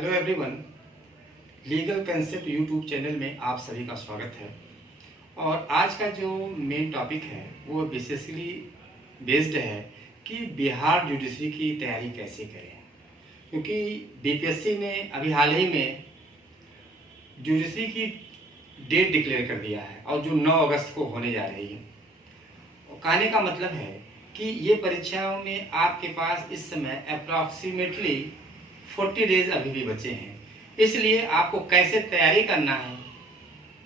Hello everyone, legal concept YouTube channel में आप सभी का स्वागत है। और आज का जो मेन टॉपिक है वो बेसिकली बेस्ड है कि बिहार जुडिशरी की तैयारी कैसे करें, क्योंकि बीपीएससी ने अभी हाल ही में जुडिशरी की डेट डिक्लेयर कर दिया है और जो 9 अगस्त को होने जा रही है। कहने का मतलब है कि ये परीक्षाओं में आपके पास इस समय अप्रॉक्सीमेटली 40 डेज अभी भी बचे हैं। इसलिए आपको कैसे तैयारी करना है,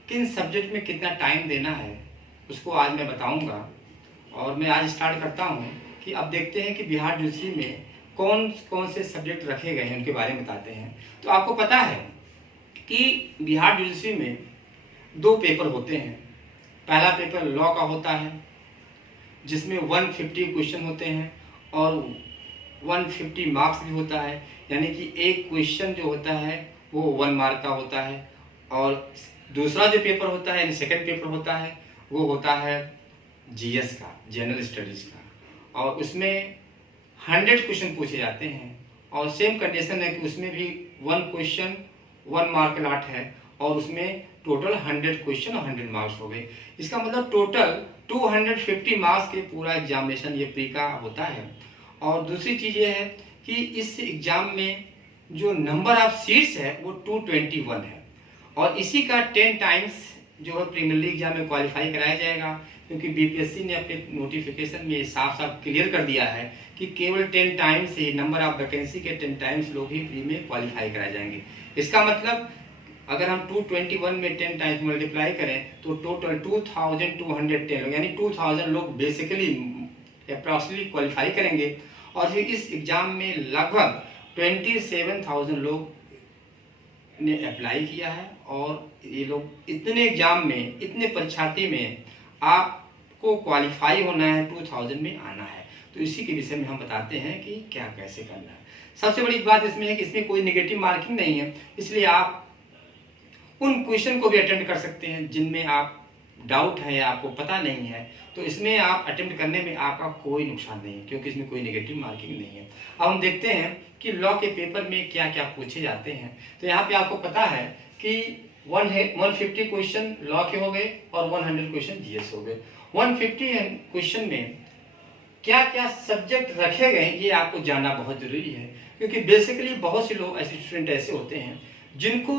किन सब्जेक्ट में कितना टाइम देना है, उसको आज मैं बताऊंगा। और मैं आज स्टार्ट करता हूं कि अब देखते हैं कि बिहार जुडिशरी में कौन कौन से सब्जेक्ट रखे गए हैं, उनके बारे में बताते हैं। तो आपको पता है कि बिहार जुडिशरी में 2 पेपर होते हैं। पहला पेपर लॉ का होता है जिसमें 150 क्वेश्चन होते हैं और 150 मार्क्स भी होता है, यानी कि एक क्वेश्चन जो होता है वो 1 मार्क का होता है। और दूसरा जो पेपर होता है, यानी सेकंड पेपर होता है, वो होता है जीएस का, जनरल स्टडीज का, और उसमें 100 क्वेश्चन पूछे जाते हैं। और सेम कंडीशन है कि उसमें भी 1 क्वेश्चन 1 मार्क लाट है और उसमें टोटल 100 क्वेश्चन और 100 मार्क्स हो गए। इसका मतलब टोटल 250 मार्क्स के पूरा एग्जामिनेशन ये प्री का होता है। और दूसरी चीज़ ये है कि इस एग्ज़ाम में जो नंबर ऑफ सीट्स है वो 221 है और इसी का 10 टाइम्स जो है प्रीलिमिनरी एग्जाम में क्वालिफाई कराया जाएगा, क्योंकि बीपीएससी ने अपने नोटिफिकेशन में साफ साफ क्लियर कर दिया है कि केवल 10 times he, number of vacancy के 10 टाइम्स लोग ही प्री में क्वालिफाई कराए जाएंगे। इसका मतलब अगर हम 221 में 10 टाइम्स मल्टीप्लाई करें तो टोटल 2210 लोग, यानी 2000 लोग बेसिकली अप्रॉक्सीमेटली क्वालिफाई करेंगे। और इस एग्जाम में लगभग 27,000 लोग ने अप्लाई किया है। और ये लोग इतने एग्जाम में, इतने परीक्षार्थी में आपको क्वालिफाई होना है, 2000 में आना है। तो इसी के विषय में हम बताते हैं कि क्या कैसे करना है। सबसे बड़ी बात इसमें है कि इसमें कोई नेगेटिव मार्किंग नहीं है, इसलिए आप उन क्वेश्चन को भी अटेम्प्ट कर सकते हैं जिनमें आप डाउट है या आपको पता नहीं है, तो इसमें आप अटेम्प्ट करने में आपका कोई नुकसान नहीं है, क्योंकि इसमें कोई नेगेटिव मार्किंग नहीं है। अब हम देखते हैं कि लॉ के पेपर में क्या क्या पूछे जाते हैं। तो यहाँ पे आपको पता है कि 150 क्वेश्चन लॉ के हो गए और 100 क्वेश्चन जीएस हो गए। 150 क्वेश्चन में क्या क्या सब्जेक्ट रखे गए ये आपको जानना बहुत जरूरी है, क्योंकि बेसिकली बहुत से लोग ऐसे स्टूडेंट ऐसे होते हैं जिनको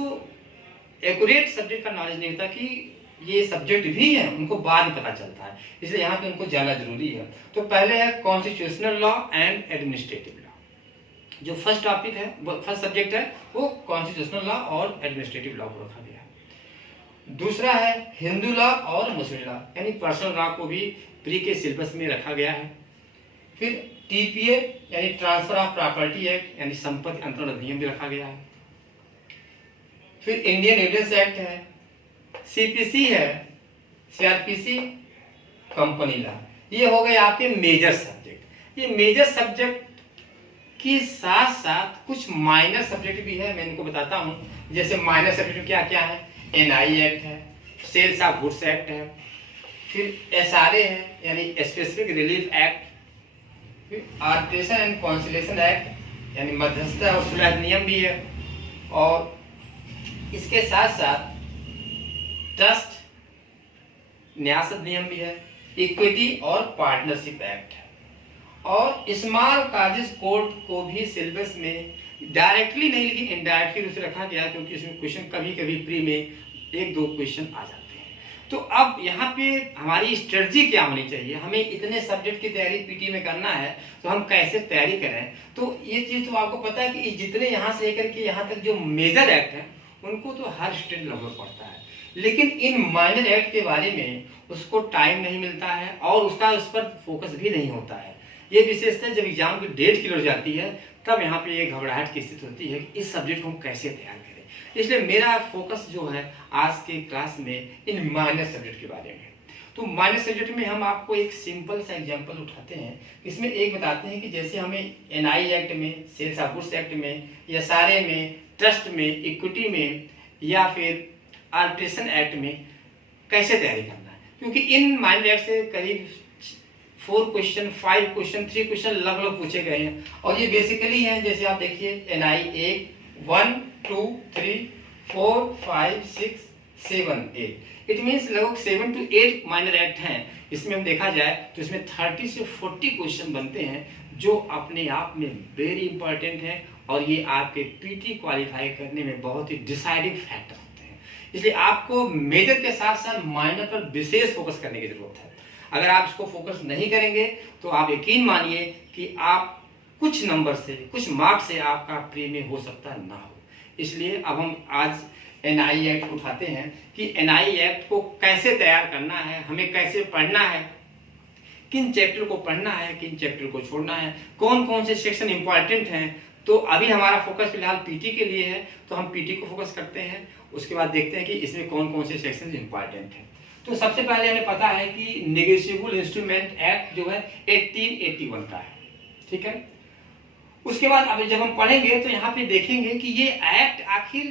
एक्यूरेट सब्जेक्ट का नॉलेज नहीं होता कि ये सब्जेक्ट भी है, उनको बाद में पता चलता है, इसलिए यहाँ पे उनको जानना जरूरी है। तो पहले है constitutional law and administrative law. जो फर्स्ट टॉपिक है, फर्स्ट सब्जेक्ट है, वो कॉन्स्टिट्यूशनल लॉ और एडमिनिस्ट्रेटिव लॉ को रखा गया है। दूसरा है हिंदू लॉ और मुस्लिम लॉ, यानी पर्सनल लॉ को भी प्री के सिलेबस में रखा गया है। फिर टीपीए यानी ट्रांसफर ऑफ प्रॉपर्टी एक्ट, यानी संपत्ति अंतरण अधिनियम भी रखा गया है। फिर इंडियन एविडेंस एक्ट है, सीपीसी है, सीआरपीसी, कंपनी लॉ। ये हो गए आपके मेजर सब्जेक्ट। ये मेजर सब्जेक्ट के साथ साथ कुछ माइनर सब्जेक्ट भी है, मैं इनको बताता हूँ। जैसे माइनर सब्जेक्ट क्या क्या है, एनआई एक्ट है, सेल्स ऑफ गुड्स एक्ट है, फिर एसआरए है यानी स्पेसिफिक रिलीफ एक्ट, फिर आर्बिट्रेशन एंड कॉन्सिलेशन एक्ट यानी मध्यस्थता और सुलह अधिनियम भी है, और इसके साथ साथ ट्रस्ट न्यास अधिनियम भी है, इक्विटी और पार्टनरशिप एक्ट है। और स्मॉल काजेस कोर्ट को भी सिलेबस में डायरेक्टली नहीं लेकिन इनडायरेक्टली रूप से रखा गया, क्योंकि इसमें क्वेश्चन कभी कभी प्री में 1-2 क्वेश्चन आ जाते हैं। तो अब यहाँ पे हमारी स्ट्रेटजी क्या होनी चाहिए, हमें इतने सब्जेक्ट की तैयारी पीटी में करना है तो हम कैसे तैयारी करें। तो ये चीज़ तो आपको पता है कि जितने यहाँ से लेकर के यहाँ तक जो मेजर एक्ट है उनको तो हर स्टूडेंट लगभग पढ़ता है, लेकिन इन माइनर एक्ट के बारे में उसको टाइम नहीं मिलता है और उसका उस पर फोकस भी नहीं होता है। ये विशेषता जब एग्जाम की डेट क्लियर हो जाती है तब यहाँ पे ये घबराहट की स्थिति होती है कि इस सब्जेक्ट को हम कैसे तैयार करें। इसलिए मेरा फोकस जो है आज के क्लास में इन माइनर सब्जेक्ट के बारे में। तो माइनर सब्जेक्ट में हम आपको एक सिंपल सा एग्जाम्पल उठाते हैं। इसमें एक बताते हैं कि जैसे हमें एनआई एक्ट में, सेल्स ऑफ गुड्स एक्ट में, या सारे में, ट्रस्ट में, इक्विटी में, या फिर आर्बिट्रेशन एक्ट में कैसे तैयारी करना है, क्योंकि इन माइनर एक्ट से करीब 4 क्वेश्चन, 5 क्वेश्चन, 3 क्वेश्चन लगभग पूछे गए हैं। और ये बेसिकली हैं, जैसे आप देखिए एनआई 1, 1 2 3 4 5 6 7 8 इट मीन्स लगभग 7 to 8 माइनर एक्ट हैं। इसमें हम देखा जाए तो इसमें 30 से 40 क्वेश्चन बनते हैं जो अपने आप में वेरी इंपॉर्टेंट है और ये आपके पीटी क्वालिफाई करने में बहुत ही डिसाइडिंग फैक्टर होते हैं। इसलिए आपको मेजर के साथ साथ माइनर पर विशेष फोकस करने की जरूरत है। अगर आप इसको फोकस नहीं करेंगे तो आप यकीन मानिए कि आप कुछ नंबर से, कुछ मार्क्स से आपका प्री में हो सकता ना हो। इसलिए अब हम आज एनआई एक्ट उठाते हैं कि एनआई एक्ट को कैसे तैयार करना है, हमें कैसे पढ़ना है, किन चैप्टर को पढ़ना है, किन चैप्टर को छोड़ना है, कौन कौन से सेक्शन इंपॉर्टेंट हैं। तो अभी हमारा फोकस फिलहाल पीटी के लिए है तो हम पीटी को फोकस करते हैं। उसके बाद देखते हैं कि इसमें कौन कौन से सेक्शन इंपॉर्टेंट हैं। तो सबसे पहले हमें पता है कि नेगोशिएबल इंस्ट्रूमेंट एक्ट जो है 1881 का है, ठीक है। उसके बाद अभी जब हम पढ़ेंगे तो यहाँ पे देखेंगे कि ये एक्ट आखिर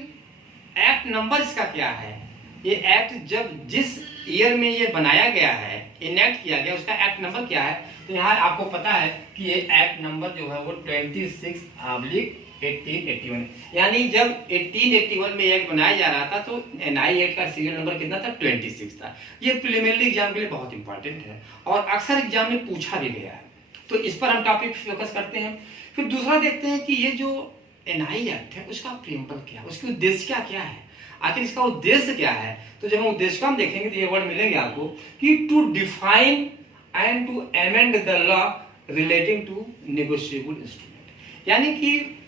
एक्ट नंबर इसका क्या है। ये एक्ट जब जिस ईयर में ये बनाया गया है, इनेक्ट किया गया, उसका एक्ट नंबर क्या है। तो यहाँ आपको पता है कि ये एक्ट नंबर जो है वो 26/1881, यानी जब 1881 में एक्ट बनाया जा रहा था तो एनआई एक्ट का सीरियल नंबर कितना था, 26 था। ये प्रिलिमिनरी एग्जाम के लिए बहुत इंपॉर्टेंट है और अक्सर एग्जाम में पूछा भी गया है। तो इस पर हम टॉपिक फोकस करते हैं। फिर दूसरा देखते हैं कि ये जो एनआई एक्ट है उसका प्रियम्बल क्या है, उसकी उद्देश्य क्या है, आखिर इसका उद्देश्य क्या है। तो जब हम उद्देश्य को हम देखेंगे तो ये वर्ड मिलेंगे आपको कि to define and to amend the law relating to negotiable instrument, यानी कि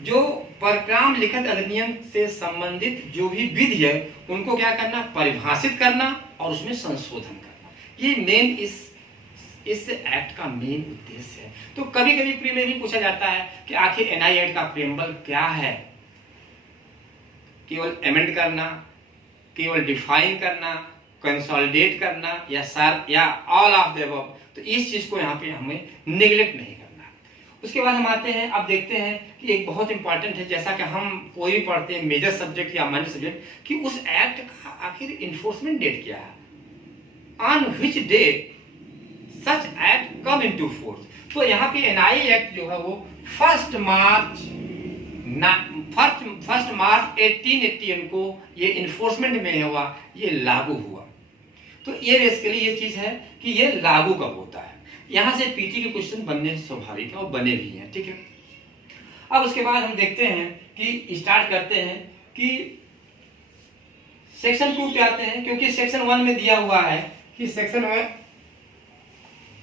जो परक्राम लिखित अधिनियम से संबंधित जो भी विधि है उनको क्या करना, परिभाषित करना और उसमें संशोधन करना। ये मेन इस एक्ट का मेन उद्देश्य है। तो कभी कभी प्री में भी पूछा जाता है कि आखिर एनआई एक्ट का प्रियम्बल क्या है। केवल अमेंड करना, केवल डिफाइन करना, कंसोलिडेट करना या ऑल ऑफ द अबव। तो इस चीज को यहाँ पे हमें नेग्लेक्ट नहीं करना। उसके बाद हम आते हैं, अब देखते हैं कि एक बहुत इंपॉर्टेंट है, जैसा कि हम कोई भी पढ़ते हैं मेजर सब्जेक्ट या माइनर सब्जेक्ट, कि उस एक्ट का आखिर इन्फोर्समेंट डेट क्या है, on which date such act come into force. तो यहाँ पे एनआई एक्ट जो है वो 1 मार्च 1881 को ये इन्फोर्समेंट में हुआ, ये लागू हुआ। तो ये बेसिकली ये चीज है कि ये लागू कब होता है। यहां से पीटी के क्वेश्चन बनने स्वाभाविक है और बने भी हैं, ठीक है। अब उसके बाद हम देखते हैं कि स्टार्ट करते हैं कि सेक्शन 2 पे आते हैं, क्योंकि सेक्शन 1 में दिया हुआ है कि सेक्शन 1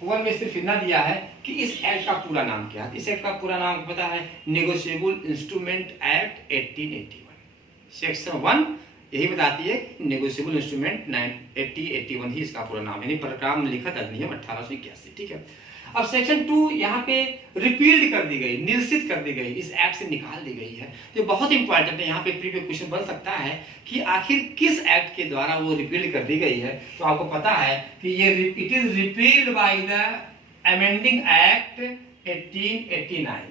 में सिर्फ इतना दिया है कि इस एक्ट का पूरा नाम क्या है। इस एक्ट का पूरा नाम पता है, नेगोशिएबल इंस्ट्रूमेंट एक्ट 1881। सेक्शन 1 यही बताती है कि नेगोशिएबल इंस्ट्रूमेंट 1881 ही इसका पूरा नाम है, यानी परक्राम लिखित अधिनियम 1881, ठीक है। अब सेक्शन 2 यहाँ पे रिपील्ड कर दी गई, निरसित कर दी गई, इस एक्ट से निकाल दी गई है। तो बहुत इंपॉर्टेंट है, यहाँ पे प्री में क्वेश्चन बन सकता है कि आखिर किस एक्ट के द्वारा वो रिपील्ड कर दी गई है। तो आपको पता है कि ये it is repealed by the amending act 1889।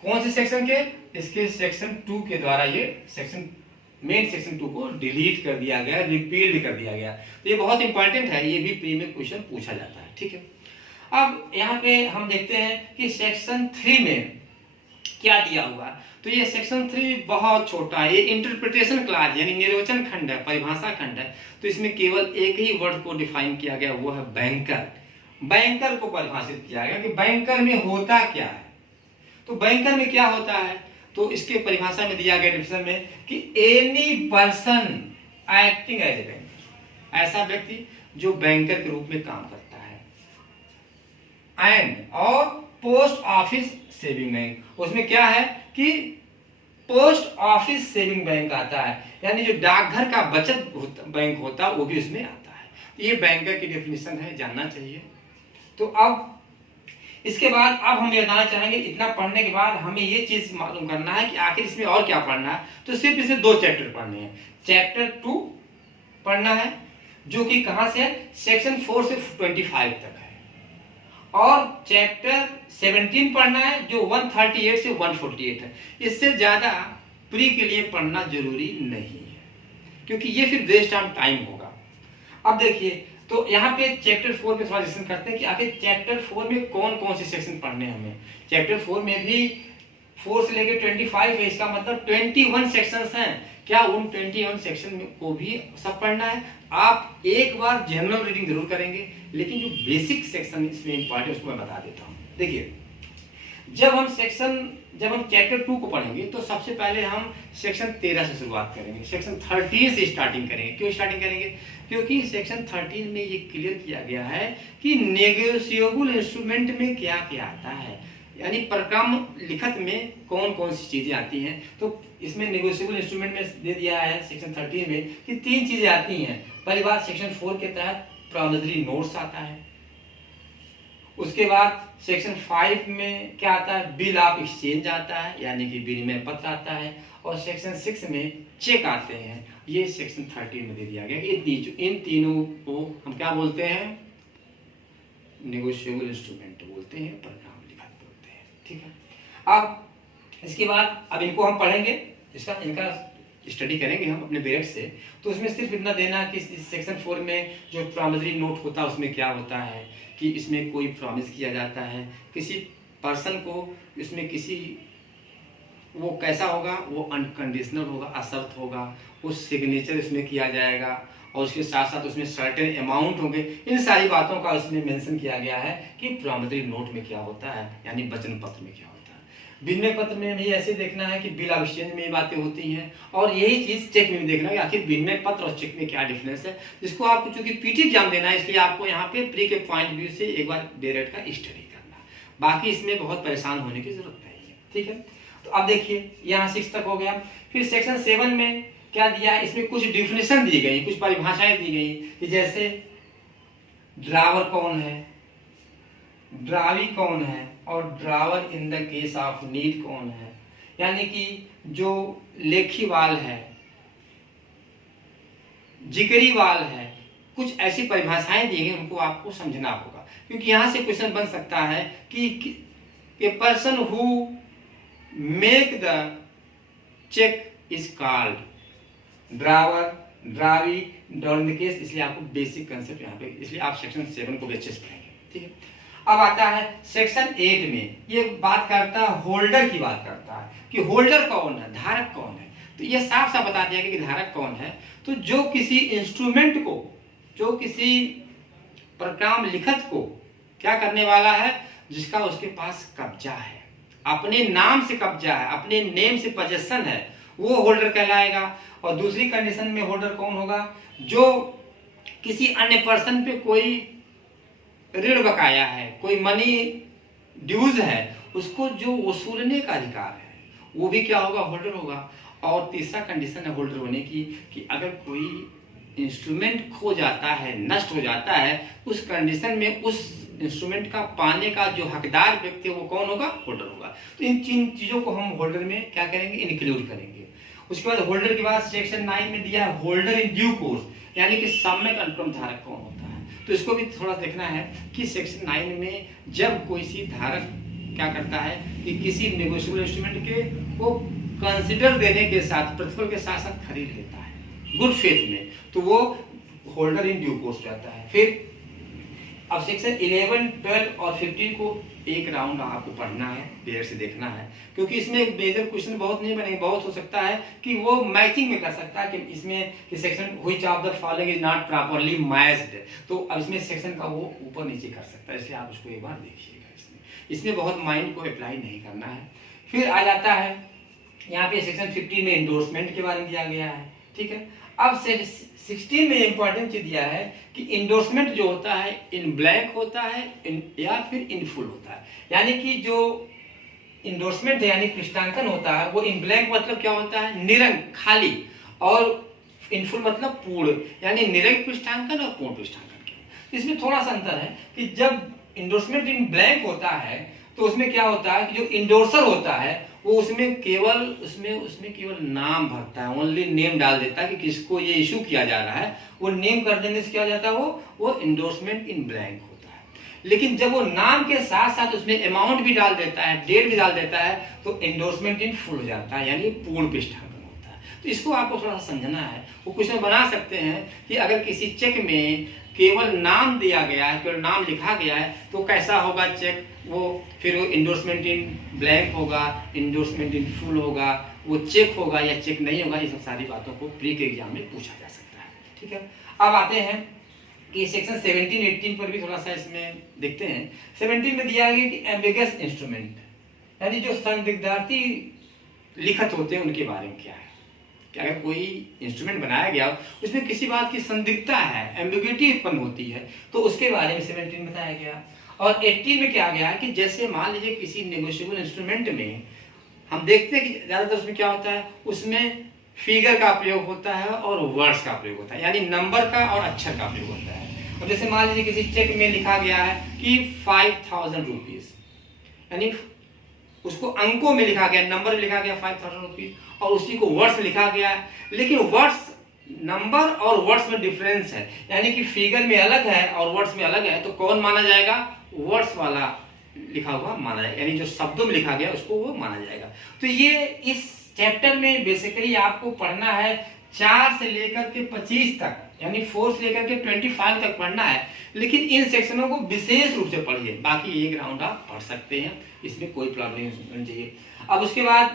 कौन से सेक्शन के, इसके सेक्शन 2 के द्वारा ये मेन सेक्शन 2 को डिलीट कर दिया गया, रिपील्ड कर दिया गया। तो ये बहुत इंपॉर्टेंट है, ये भी प्री में क्वेश्चन पूछा जाता है, ठीक है। अब यहाँ पे हम देखते हैं कि सेक्शन 3 में क्या दिया हुआ। तो ये सेक्शन 3 बहुत छोटा है, ये इंटरप्रिटेशन क्लास यानी निर्वचन खंड है, परिभाषा खंड है। तो इसमें केवल एक ही वर्ड को डिफाइन किया गया, वो है बैंकर। बैंकर को परिभाषित किया गया कि बैंकर में होता क्या है। तो बैंकर में क्या होता है, तो इसके परिभाषा में दिया गया डिफिनेशन में कि any person acting as a banker, ऐसा व्यक्ति जो बैंकर के रूप में काम करता है। एंड और पोस्ट ऑफिस सेविंग बैंक, उसमें क्या है कि पोस्ट ऑफिस सेविंग बैंक आता है, यानी जो डाकघर का बचत बैंक होता है वो भी उसमें आता है। ये बैंकर की डेफिनेशन है, जानना चाहिए। तो अब इसके बाद अब हम ये जानना चाहेंगे, इतना पढ़ने के बाद हमें ये चीज मालूम करना है कि आखिर इसमें और क्या पढ़ना है। तो सिर्फ इसमें 2 चैप्टर पढ़ने हैं। चैप्टर 2 पढ़ना है जो कि कहां से है, सेक्शन 4 से 25 तक है, और चैप्टर 17 पढ़ना है जो 138 से 148 है। इससे ज्यादा प्री के लिए पढ़ना जरूरी नहीं है, क्योंकि ये फिर वेस्ट ऑफ टाइम होगा। अब देखिए, तो यहाँ पे चैप्टर 4 में थोड़ा डिस्कशन करते हैं कि आखिर चैप्टर 4 में कौन कौन से सेक्शन पढ़ने हैं हमें। चैप्टर 4 में भी 4 से लेके 25 है, इसका मतलब 21 सेक्शंस हैं। क्या उन 21 सेक्शन में को भी सब पढ़ना है? आप एक बार जनरल रीडिंग जरूर करेंगे, लेकिन जो बेसिक सेक्शन इसमें इंपॉर्टेंट उसको मैं बता देता हूँ। देखिए, जब हम चैप्टर 2 को पढ़ेंगे तो सबसे पहले हम सेक्शन 13 से शुरुआत करेंगे, सेक्शन 13 से स्टार्टिंग करेंगे। क्यों स्टार्टिंग करेंगे? क्योंकि सेक्शन 13 में ये क्लियर किया गया है कि नेगोशिएबल इंस्ट्रूमेंट में क्या क्या आता है, यानी प्रक्रम लिखत में कौन कौन सी चीजें आती हैं। तो इसमें नेगोशिएबल इंस्ट्रूमेंट में दे दिया है सेक्शन 13 में कि 3 चीजें आती हैं। पहली बात, सेक्शन 4 के तहत प्रॉमिसरी नोट्स आता है। उसके बाद सेक्शन 5 में क्या आता है? बिल ऑफ एक्सचेंज आता है, यानी कि विनिमय पत्र आता है। और सेक्शन 6 में चेक आते हैं। ये सेक्शन 13 में दे दिया गया कि इन तीनों को हम क्या बोलते हैं? नेगोशिएबल इंस्ट्रूमेंट बोलते हैं, प्रक्रम लिखत बोलते हैं। ठीक है। अब इसके बाद अब इनको हम पढ़ेंगे, इनका स्टडी करेंगे हम अपने बैरक से। तो उसमें सिर्फ इतना देना कि सेक्शन 4 में जो प्रॉमिसरी नोट होता है उसमें क्या होता है कि इसमें कोई प्रॉमिस किया जाता है किसी पर्सन को, इसमें किसी वो कैसा होगा, वो अनकंडीशनल होगा, असर्त होगा, वो सिग्नेचर इसमें किया जाएगा और उसके साथ साथ उसमें सर्टेन अमाउंट होंगे। इन सारी बातों का इसमें मेंशन किया गया है कि प्रॉमिसरी नोट में क्या होता है, यानी वचन पत्र में क्या होता है। विनिमय पत्र में भी ऐसे देखना है कि बिल ऑफ एक्सचेंज में ये बातें होती हैं, और यही चीज चेक में भी देखना है कि आखिर विनिमय पत्र और चेक में क्या डिफरेंस है, जिसको आपको चूंकि पीटी एग्जाम देना है इसलिए आपको यहाँ पे प्री के पॉइंट व्यू से एक बार डायरेक्ट का स्टडी करना। बाकी इसमें बहुत परेशान होने की जरूरत नहीं है। ठीक है। तो अब देखिए, यहाँ 6 तक हो गया। फिर सेक्शन 7 में क्या दिया है? इसमें कुछ डिफिनेशन दी गई, कुछ परिभाषाएं दी गई कि जैसे ड्रावर कौन है, ड्रावी कौन है, और drawer in the case of need कौन है, यानी कि जो लेखीवाल है, जिगरी वाल है, कुछ ऐसी परिभाषाएं दी गई, उनको आपको समझना होगा। क्योंकि यहां से क्वेश्चन बन सकता है कि a person who make the check is called drawer, drawee, during the case. इसलिए आपको बेसिक कंसेप्ट यहाँ पे, इसलिए आप सेक्शन 7 को भी अच्छे से पढ़ेंगे। ठीक है। अब आता है सेक्शन 8 में, ये बात करता है होल्डर की, बात करता है कि होल्डर कौन है, धारक कौन है। तो ये साफ साफ बता दिया गया कि धारक कौन है। तो जो किसी इंस्ट्रूमेंट को, जो किसी प्रक्रम लिखत को क्या करने वाला है, जिसका उसके पास कब्जा है, अपने नाम से कब्जा है, अपने नेम से पोजेशन है, वो होल्डर कहलाएगा। और दूसरी कंडीशन में होल्डर कौन होगा? जो किसी अन्य पर्सन पे कोई ऋण बकाया है, कोई मनी ड्यूज है, उसको जो वसूलने का अधिकार है, वो भी क्या होगा? होल्डर होगा। और तीसरा कंडीशन है होल्डर होने की कि अगर कोई इंस्ट्रूमेंट खो जाता है, नष्ट हो जाता है, उस कंडीशन में उस इंस्ट्रूमेंट का पाने का जो हकदार व्यक्ति है वो कौन होगा? होल्डर होगा। तो इन 3 चीजों को हम होल्डर में क्या करेंगे? इंक्लूड करेंगे। उसके बाद होल्डर के बाद सेक्शन 9 में दिया है होल्डर इन ड्यू कोर्स, यानी कि सम्यक अनुक्रम धारक कौन होता है। तो इसको भी थोड़ा देखना है कि सेक्शन 9 में जब कोई सी धारक क्या करता है कि किसी नेगोशिएबल इंस्ट्रूमेंट के को कंसिडर देने के साथ, प्रतिफल के साथ साथ खरीद लेता है गुड फेथ में, तो वो होल्डर इन ड्यू कोर्स रहता है। फिर अब सेक्शन 11, 12 और 15 को एक राउंड आपको पढ़ना है, देर से देखना है, क्योंकि इसमें मेजर क्वेश्चन बहुत नहीं बनेंगे। बहुत हो सकता है कि वो मैचिंग में कर सकता है कि इसमें कि section which of the following is not properly matched, तो अब इसमें सेक्शन का वो ऊपर नीचे कर सकता है, इसलिए आप उसको एक बार देखिएगा। इसमें बहुत माइंड को अप्लाई नहीं करना है। फिर आ जाता है यहाँ पे सेक्शन 15 में इंडोर्समेंट के बारे में दिया गया है। ठीक है। अब 16 में इंपॉर्टेंट चीज दिया है कि इंडोर्समेंट जो होता है इन ब्लैंक होता है या फिर इन फुल होता है, यानी कि जो इंडोर्समेंट है यानी पृष्ठांकन होता है वो इन ब्लैंक मतलब क्या होता है? निरंक, खाली, और इन फुल मतलब पूर्ण, यानी निरंक पृष्ठांकन और पूर्ण पृष्ठांकन। इसमें थोड़ा सा अंतर है कि जब इंडोर्समेंट इन ब्लैंक होता है तो उसमें क्या होता है कि जो इंडोर्सर होता है वो उसमें केवल नाम भरता है, ओनली नेम डाल देता है कि किसको ये इशू किया जा रहा है, वो नेम कर देने से क्या हो जाता है, वो इंडोर्समेंट इन ब्लैंक होता है। लेकिन जब वो नाम के साथ साथ उसमें अमाउंट भी डाल देता है, डेट भी डाल देता है, तो इंडोर्समेंट इन फुल हो जाता है, यानी पूर्ण पृष्ठांकन होता है। तो इसको आपको थोड़ा सा समझना है। वो क्वेश्चन बना सकते हैं कि अगर किसी चेक में केवल नाम दिया गया है, केवल नाम लिखा गया है, तो कैसा होगा चेक? वो फिर वो इंडोर्समेंट इन ब्लैंक होगा, इंडोर्समेंट इन फुल होगा, वो चेक होगा या चेक नहीं होगा, ये सब सारी बातों को प्री के एग्जाम में पूछा जा सकता है। ठीक है, अब आते हैं कि सेक्शन 17-18 पर भी थोड़ा सा इसमें देखते हैं। 17 में दिया गया कि एम्बिगस इंस्ट्रूमेंट, यानी जो संदिग्धार्थी लिखत होते हैं उनके बारे में क्या है कि अगर कोई इंस्ट्रूमेंट बनाया गया उसमें किसी बात की संदिग्धता है, एम्बिग्युइटी उत्पन्न होती है, तो उसके बारे में 17 में बताया गया। और 18 में क्या गया कि जैसे मान लीजिए किसी नेगोशिएबल इंस्ट्रूमेंट में हम देखते हैं कि ज्यादातर उसमें क्या होता है, उसमें फिगर का प्रयोग होता है और वर्ड्स का प्रयोग होता है, यानी नंबर का और अक्षर का प्रयोग होता है। और जैसे मान लीजिए किसी चेक में लिखा गया है कि 5000 रुपीज, यानी उसको अंकों में लिखा गया, नंबर में लिखा गया 5000 रुपीज, और उसी को वर्ड्स लिखा गया है, लेकिन वर्ड्स नंबर और वर्ड्स में डिफरेंस है, यानी कि फिगर में अलग है और वर्ड्स में अलग है, तो कौन माना जाएगा, वर्ड्स वाला लिखा हुआ माना जाएगा, यानी जो शब्दों में लिखा गया उसको वो माना जाएगा। तो ये इस चैप्टर में बेसिकली आपको पढ़ना है 4 से लेकर के 25 तक, यानी 4 से लेकर के 25 तक पढ़ना है, लेकिन इन सेक्शनों को विशेष रूप से पढ़िए, बाकी एक राउंड आप पढ़ सकते हैं, इसमें कोई प्रॉब्लम नहीं चाहिए। अब उसके बाद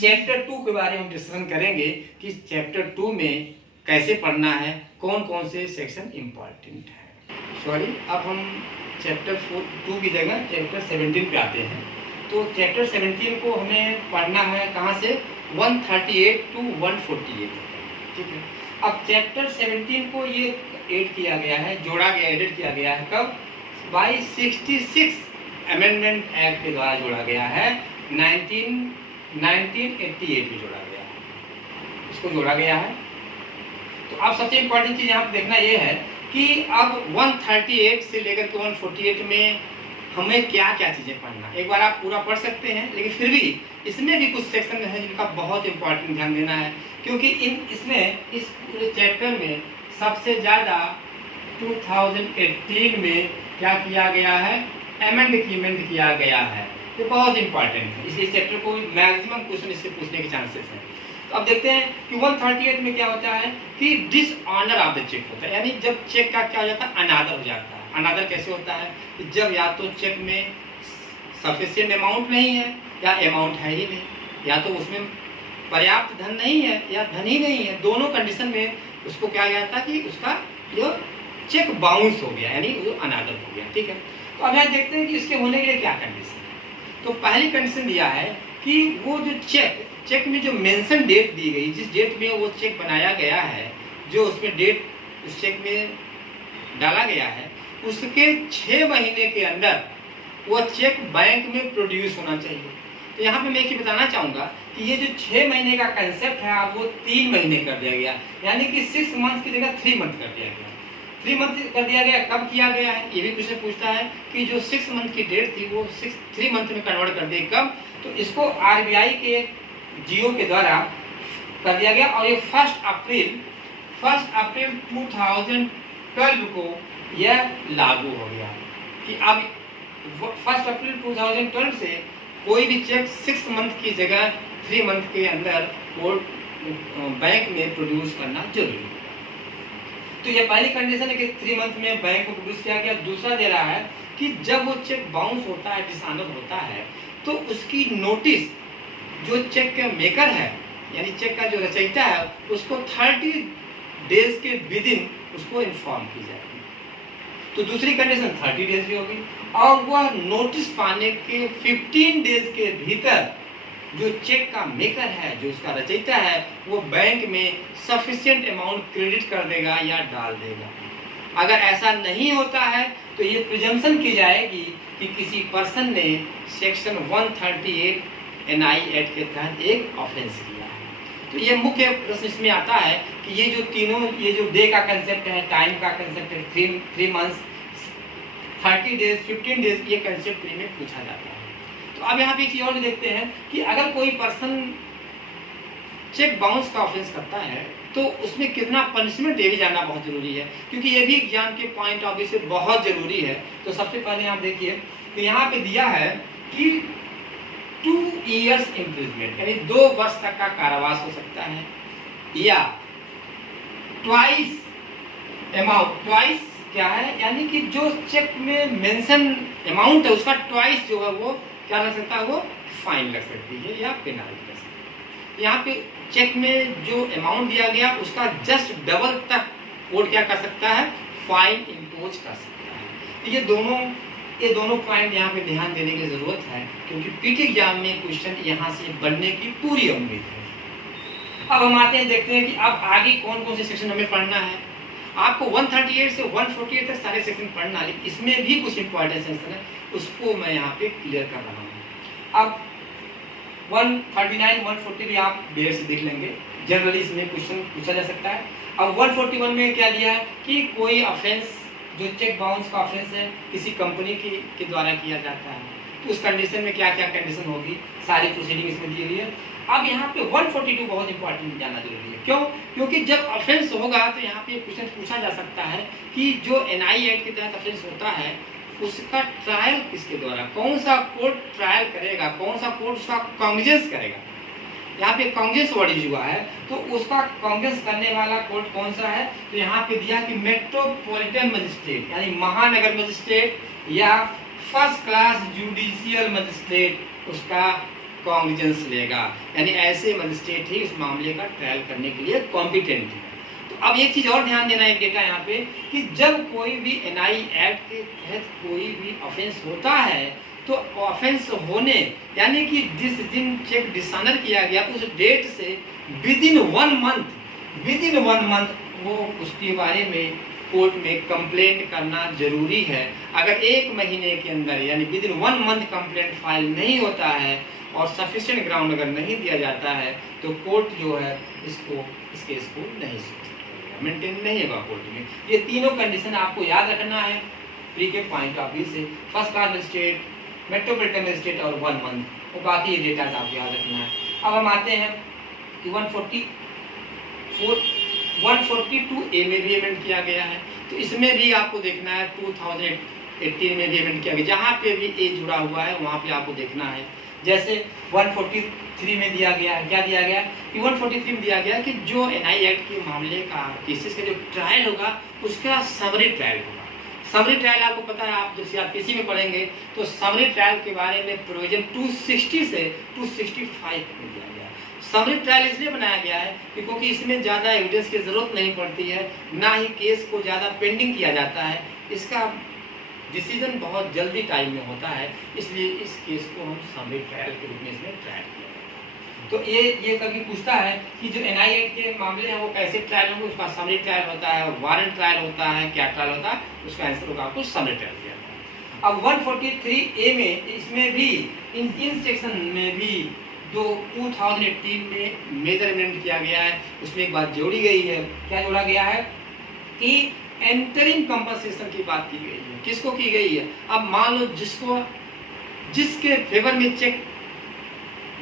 चैप्टर 2 के बारे में हम डिस्कशन करेंगे कि चैप्टर 2 में कैसे पढ़ना है, कौन कौन से सेक्शन इंपॉर्टेंट है। सॉरी, अब हम चैप्टर 2 की जगह चैप्टर 17 पे आते हैं। तो चैप्टर 17 को हमें पढ़ना है कहाँ से, 138 to 148। ठीक है, अब चैप्टर 17 को ये ऐड किया गया है, जोड़ा गया, एडिट किया गया है कब, बाई 66 अमेंडमेंट एक्ट के द्वारा जोड़ा गया है, 1988 में जोड़ा गया है, इसको जोड़ा गया है। तो अब सबसे इंपॉर्टेंट चीज यहाँ पे देखना ये है कि अब 138 से लेकर के 148 में हमें क्या क्या चीजें पढ़ना। एक बार आप पूरा पढ़ सकते हैं, लेकिन फिर भी इसमें भी कुछ सेक्शन है जिनका बहुत इंपॉर्टेंट ध्यान देना है, क्योंकि इसमें इस पूरे चैप्टर में सबसे ज्यादा 2018 में क्या किया गया है, अमेंडमेंट किया गया है, ये बहुत इंपॉर्टेंट है। इस चैप्टर को मैक्सिमम क्वेश्चन इससे पूछने के चांसेस हैं। तो अब देखते हैं कि 138 में क्या होता है कि डिसऑनर ऑफ द चेक होता है, यानी जब चेक का क्या हो जाता है, अनादर हो जाता है। अनादर कैसे होता है कि जब या तो चेक में सफिशिएंट अमाउंट नहीं है या अमाउंट है ही नहीं, या तो उसमें पर्याप्त धन नहीं है या धन ही नहीं है, दोनों कंडीशन में उसको क्या जाता है कि उसका जो चेक बाउंस हो गया, यानी वो अनादर हो गया। ठीक है, तो अब यहाँ देखते हैं कि इसके होने के लिए क्या कंडीशन है। तो पहली कंडीशन दिया है कि वो जो चेक में जो मेंशन डेट दी गई, जिस डेट में वो चेक बनाया गया है, जो उसमें डेट उस चेक में डाला गया है, उसके 6 महीने के अंदर वो चेक बैंक में प्रोड्यूस होना चाहिए। तो यहाँ पे मैं एक ही बताना चाहूंगा कि ये जो 6 महीने का कंसेप्ट है अब वो 3 महीने कर दिया गया, यानी कि 6 मंथ की जगह 3 मंथ कर दिया गया। 3 मंथ कर दिया गया, कब किया गया है, ये भी क्वेश्चन पूछता है कि जो 6 मंथ की डेट थी वो 3 मंथ में कन्वर्ट कर दी, कब, तो इसको RBI के जियो के द्वारा कर दिया गया। और ये 1 अप्रैल 2012 को यह लागू हो गया कि अब 1 अप्रैल 2012 से कोई भी चेक 6 मंथ की जगह 3 मंथ के अंदर वो बैंक में प्रोड्यूस करना जरूरी है। तो ये पहली कंडीशन है कि 3 मंथ में बैंक को प्रोड्यूस किया गया। दूसरा दे रहा है कि जब वो चेक बाउंस होता है, डिसऑनर होता है, तो उसकी नोटिस जो चेक का मेकर है, यानी चेक का जो रचयिता है, उसको 30 डेज के विद इन उसको इन्फॉर्म की जाएगी। तो दूसरी कंडीशन 30 डेज की होगी, और वह नोटिस पाने के 15 डेज के भीतर जो चेक का मेकर है, जो उसका रचयिता है, वो बैंक में सफिशिएंट अमाउंट क्रेडिट कर देगा या डाल देगा। अगर ऐसा नहीं होता है तो ये प्रिजम्पशन की जाएगी कि किसी पर्सन ने सेक्शन 138 NI एक्ट के तहत एक ऑफेंस किया है। तो ये मुख्य प्रश्न इसमें आता है कि ये जो तीनों, ये जो डे का कंसेप्ट है, टाइम का कंसेप्ट है, 3 मंथ्स, 30 डेज, 15 डेज, ये कंसेप्ट में पूछा जाता है। तो अब यहाँ पे एक चीज और देखते हैं कि अगर कोई पर्सन चेक बाउंस का ऑफेंस करता है तो उसमें कितना पनिशमेंट, ये भी जानना बहुत जरूरी है, क्योंकि ये भी एग्जाम के पॉइंट ऑफ व्यू से बहुत जरूरी है। तो सबसे पहले आप देखिए तो यहाँ पे दिया है कि 2 years इम्प्रिजमेंट, यानी 2 वर्ष तक का कारावास हो सकता है, या ट्वाइस क्या है, यानी कि जो चेक में मेंशन अमाउंट है उसका ट्वाइस जो है वो क्या लग सकता है, वो फाइन लग सकती है या पेनाल्टी लग सकती है। यहाँ पे चेक में जो अमाउंट दिया गया उसका जस्ट डबल तक कोर्ट क्या कर सकता है, फाइन इम्पोज कर सकता है। तो ये दोनों पॉइंट यहाँ पे ध्यान देने की जरूरत है, क्योंकि पीटी एग्जाम में क्वेश्चन यहाँ से बनने की पूरी उम्मीद है। अब हम आते हैं, देखते हैं कि अब आगे कौन कौन से सेक्शन हमें पढ़ना है। आपको 138 से 148 तक सारे सेक्शन पढ़ना है, लेकिन इसमें भी कुछ इंपॉर्टेंट सेक्शन है, उसको मैं यहाँ पे क्लियर कर रहा हूँ। अब 139, 140 भी आप देर से देख लेंगे, जनरली इसमें क्वेश्चन पूछा जा सकता है। अब 141 में क्या दिया है कि कोई ऑफेंस जो चेक बाउंस का ऑफेंस है किसी कंपनी के द्वारा किया जाता है, तो उस कंडीशन में क्या क्या कंडीशन होगी, सारी प्रोसीडिंग इसमें दी हुई है। अब यहाँ पे 142 बहुत इंपॉर्टेंट जानना जरूरी है। क्यों? क्योंकि जब ऑफेंस होगा तो यहाँ पे क्वेश्चन पूछा जा सकता है कि जो एनआई एक्ट के तहत ऑफेंस होता है उसका ट्रायल किसके द्वारा, कौन सा कोर्ट ट्रायल करेगा, कौन सा कोर्ट उसका कॉन्ग्रेस करेगा। यहाँ पे कांग्रेस वर्ड यूज हुआ है, तो उसका कांग्रेस करने वाला कोर्ट कौन सा है, तो यहाँ पे दिया कि मेट्रोपॉलिटन मजिस्ट्रेट यानी महानगर मजिस्ट्रेट या फर्स्ट क्लास जुडिशियल मजिस्ट्रेट उसका कॉन्ग्रेस लेगा, यानी ऐसे मजिस्ट्रेट ही उस मामले का ट्रायल करने के लिए कॉम्पिटेंट है। तो अब एक चीज और ध्यान देना है डेटा यहाँ पे कि जब कोई भी एनआई एक्ट के तहत कोई भी ऑफेंस होता है तो ऑफेंस होने यानी कि जिस दिन चेक डिसऑनर किया गया उस डेट से विदिन वन मंथ वो उसके बारे में कोर्ट में कंप्लेंट करना जरूरी है। अगर 1 महीने के अंदर यानी विदिन 1 मंथ कंप्लेंट फाइल नहीं होता है और सफिशिएंट ग्राउंड अगर नहीं दिया जाता है तो कोर्ट जो है इस केस को नहीं मेंटेन नहीं होगा कोर्ट में। ये तीनों कंडीशन आपको याद रखना है प्री के पॉइंट ऑफ व्यू से, first class magistrate, metropolitan magistrate और 1 मंथ, और बाकी ये डेटा आपको याद रखना है। अब हम आते हैं कि 142 ए में भी अमेंड किया गया है, तो इसमें भी आपको देखना है 2018 में भी अमेंड किया गया, जहाँ पे भी ए जुड़ा हुआ है वहाँ पे आपको देखना है। जैसे 143 में दिया गया है, क्या दिया गया कि 143 में दिया गया कि जो एनआई एक्ट के मामले का केसेस का जो ट्रायल होगा उसका समरी ट्रायल होगा। समरी ट्रायल आपको पता है, आप जब सीआरपीसी में पढ़ेंगे तो समरी ट्रायल के बारे में प्रोविजन 260 से 265 में दिया गया है। समरी ट्रायल इसलिए बनाया गया है क्योंकि इसमें ज़्यादा एविडेंस की जरूरत नहीं पड़ती है, ना ही केस को ज़्यादा पेंडिंग किया जाता है, इसका डिसीजन बहुत जल्दी टाइम में होता है, इसलिए इस केस को हम समरी ट्रायल के रूप में इसमें ट्रायल किया जाता है। तो ये कभी पूछता है कि जो एनआई एक्ट के मामले हैं वो कैसे ट्रायल होंगे, उसका समरी ट्रायल होता है, वारंट ट्रायल होता है, क्या ट्रायल होता है, उसका आंसर होगा आपको समरी ट्रायल दिया जाता है। अब 143A में इसमें भी इन सेक्शन में भी जो 2018 में मेजर अमेंडमेंट किया गया है उसमें एक बात जोड़ी गई है। क्या जोड़ा गया है कि एंटरिंग कंपनसेशन की बात की गई है। किसको की गई है? अब मान लो जिसके फेवर में चेक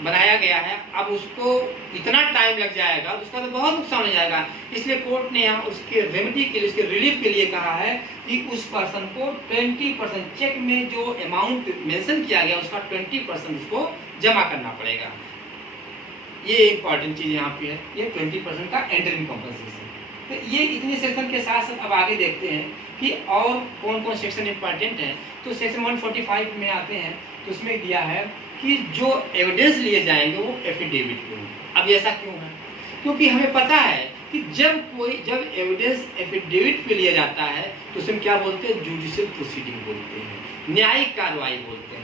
बनाया गया है, अब उसको इतना टाइम लग जाएगा तो उसका तो बहुत नुकसान हो जाएगा, इसलिए कोर्ट ने यहाँ उसके रेमेडी के लिए, उसके रिलीफ के लिए कहा है कि उस पर्सन को 20% चेक में जो अमाउंट मेंशन किया गया उसका 20% उसको जमा करना पड़ेगा। ये इंपॉर्टेंट चीज यहाँ पे है, ये 20% का एंटरिंग कंपनसेशन। तो ये इतने सेक्शन के साथ साथ अब आगे देखते हैं कि और कौन कौन सेक्शन इंपॉर्टेंट है। तो सेक्शन 145 में आते हैं, तो उसमें दिया है कि जो एविडेंस लिए जाएंगे वो एफिडेविट के होंगे। अब ऐसा क्यों है? क्योंकि हमें पता है कि जब एविडेंस एफिडेविट पे लिया जाता है तो उसमें क्या बोलते हैं, जुडिशियल प्रोसीडिंग बोलते हैं, न्यायिक कार्रवाई बोलते हैं।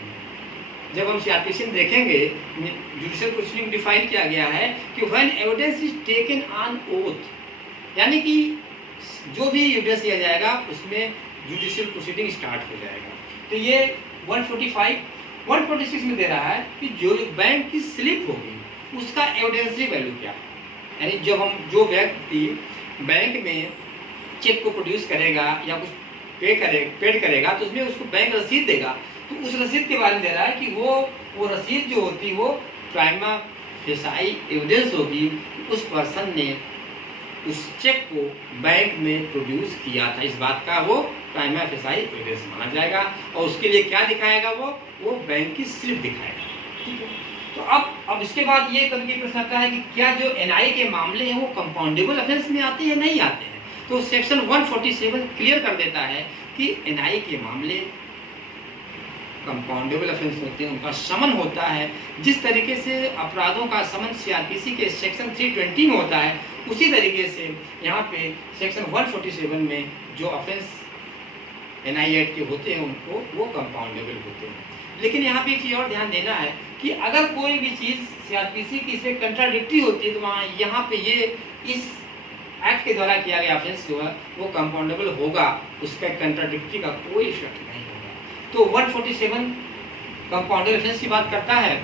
जब हम सीआरपीसी में देखेंगे जुडिशियल प्रोसीडिंग डिफाइन किया गया है कि when evidence is taken on oath, यानी कि जो भी एविडेंस लिया जाएगा उसमें जुडिशियल प्रोसीडिंग स्टार्ट हो जाएगा। तो ये 146 में दे रहा है कि जो बैंक की स्लिप होगी उसका एविडेंसरी वैल्यू क्या है, यानी जब जो व्यक्ति बैंक में चेक को प्रोड्यूस करेगा या कुछ पेड करेगा तो उसमें उसको बैंक रसीद देगा, तो उस रसीद के बारे में दे रहा है कि वो रसीद जो होती वो प्राइमा फेसाई एविडेंस होगी, उस पर्सन ने उस चेक को बैंक में प्रोड्यूस किया था, इस बात का वो प्राइमा फेसाई एविडेंस माना जाएगा। और उसके लिए क्या दिखाएगा, वो बैंक की स्लिप दिखाएगा। ठीक है, तो अब इसके बाद ये कभी प्रश्न आता है कि क्या जो एनआई के मामले हैं वो कंपाउंडेबल ऑफेंस में आते हैं, नहीं आते हैं? तो सेक्शन 147 क्लियर कर देता है कि एनआई के मामले कंपाउंडेबल ऑफेंस होते हैं, उनका समन होता है। जिस तरीके से अपराधों का समन सीआरपीसी के सेक्शन 320 में होता है, उसी तरीके से यहाँ पे सेक्शन 147 में जो ऑफेंस एनआई एक्ट के होते हैं उनको वो कंपाउंडेबल होते हैं। लेकिन यहाँ पे एक चीज़ और ध्यान देना है कि अगर कोई भी चीज़ सीआरपीसी की इससे कंट्राडिक्टरी होती है तो वहाँ यहाँ पे ये इस एक्ट के द्वारा किया गया ऑफेंस जो है वो कंपाउंडेबल होगा, उसका कंट्राडिक्टरी का कोई इफेक्ट नहीं होगा। तो 147 कंपाउंडेबल ऑफेंस की बात करता है,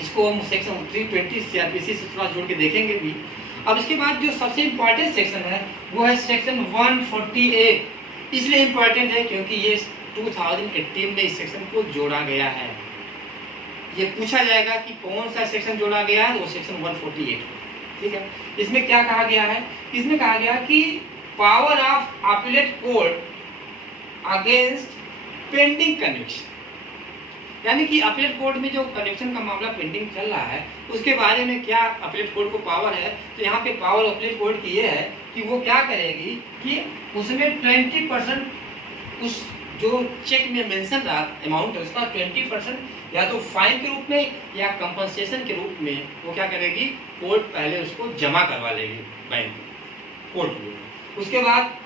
इसको हम सेक्शन 320 सीआरपीसी से थोड़ा जोड़ के देखेंगे भी। अब इसके बाद जो सबसे इम्पोर्टेंट सेक्शन है वो है सेक्शन 148। इसलिए इम्पोर्टेंट है क्योंकि ये 2018 में इस सेक्शन को जोड़ा गया है। ये पूछा जाएगा कि कौन सा सेक्शन जोड़ा गया है, वो सेक्शन 148। ठीक है, इसमें क्या कहा गया है? इसमें कहा गया कि power of appellate court against pending conviction, यानी कि अपीलेट कोर्ट में जो कन्विक्शन का मामला पेंडिंग चल रहा है उसके बारे में क्या अपीलेट कोर्ट को पावर है। तो यहाँ पे पावर अपीलेट कोर्ट की ये है कि वो क्या करेगी कि उसमें 20% उस जो चेक में मेंशन रहा अमाउंट है उसका 20% या तो फाइन के रूप में या कंपनसेशन के रूप में वो क्या करेगी, कोर्ट पहले उसको जमा करवा लेगी बैंक कोर्ट में। उसके बाद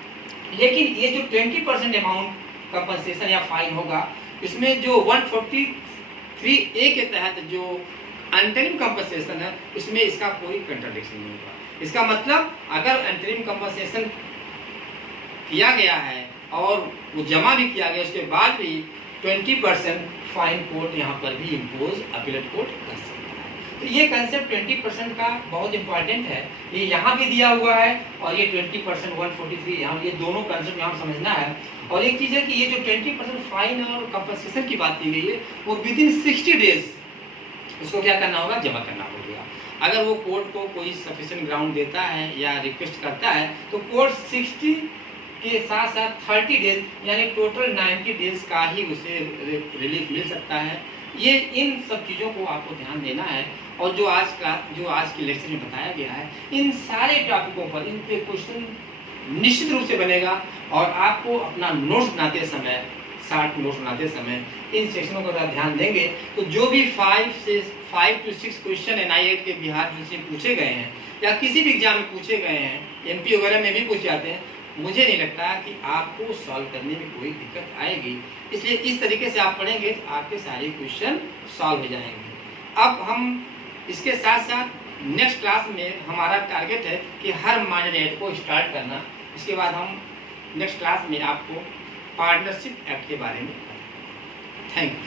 लेकिन ये जो 20% अमाउंट कंपनसेशन या फाइन होगा, इसमें जो 143A के तहत जो अंतरिम कंपनसेशन है इसमें इसका कोई कंट्राडिक्शन नहीं होगा। इसका मतलब अगर अंतरिम कंपनसेशन किया गया है और वो जमा भी किया गया उसके बाद भी 20% फाइन कोर्ट यहाँ पर भी इम्पोज अपीलेट कोर्ट कर सकता है। तो ये कंसेप्ट 20% का बहुत इंपॉर्टेंट है, ये यहाँ भी दिया हुआ है और ये 20% 143 यहाँ, ये दोनों कंसेप्ट यहाँ समझना है। और एक चीज़ है कि ये जो 20% फाइन और कंपनसेशन की बात की गई है वो विदिन 60 डेज उसको क्या करना होगा, जमा करना होगा। अगर वो कोर्ट को कोई सफिशिएंट ग्राउंड देता है या रिक्वेस्ट करता है तो कोर्ट 60 के साथ साथ 30 डेज यानी टोटल 90 डेज का ही उसे रिलीफ मिल सकता है। ये इन सब चीज़ों को आपको ध्यान देना है। और जो आज के लेक्चर में बताया गया है इन सारे टॉपिकों पर इन पे क्वेश्चन निश्चित रूप से बनेगा और आपको अपना नोट्स बनाते समय, शार्ट नोट्स बनाते समय इन सेक्शनों का ध्यान देंगे तो जो भी 5 to 6 क्वेश्चन एनआई एक्ट के बिहार से पूछे गए हैं या किसी भी एग्जाम में पूछे गए हैं, एमपी वगैरह में भी पूछ जाते हैं, मुझे नहीं लगता कि आपको सॉल्व करने में कोई दिक्कत आएगी। इसलिए इस तरीके से आप पढ़ेंगे तो आपके सारे क्वेश्चन सॉल्व हो जाएंगे। अब हम इसके साथ साथ नेक्स्ट क्लास में हमारा टारगेट है कि हर मॉड्यूल को स्टार्ट करना। इसके बाद हम नेक्स्ट क्लास में आपको पार्टनरशिप एक्ट के बारे में बताएंगे। Thank you.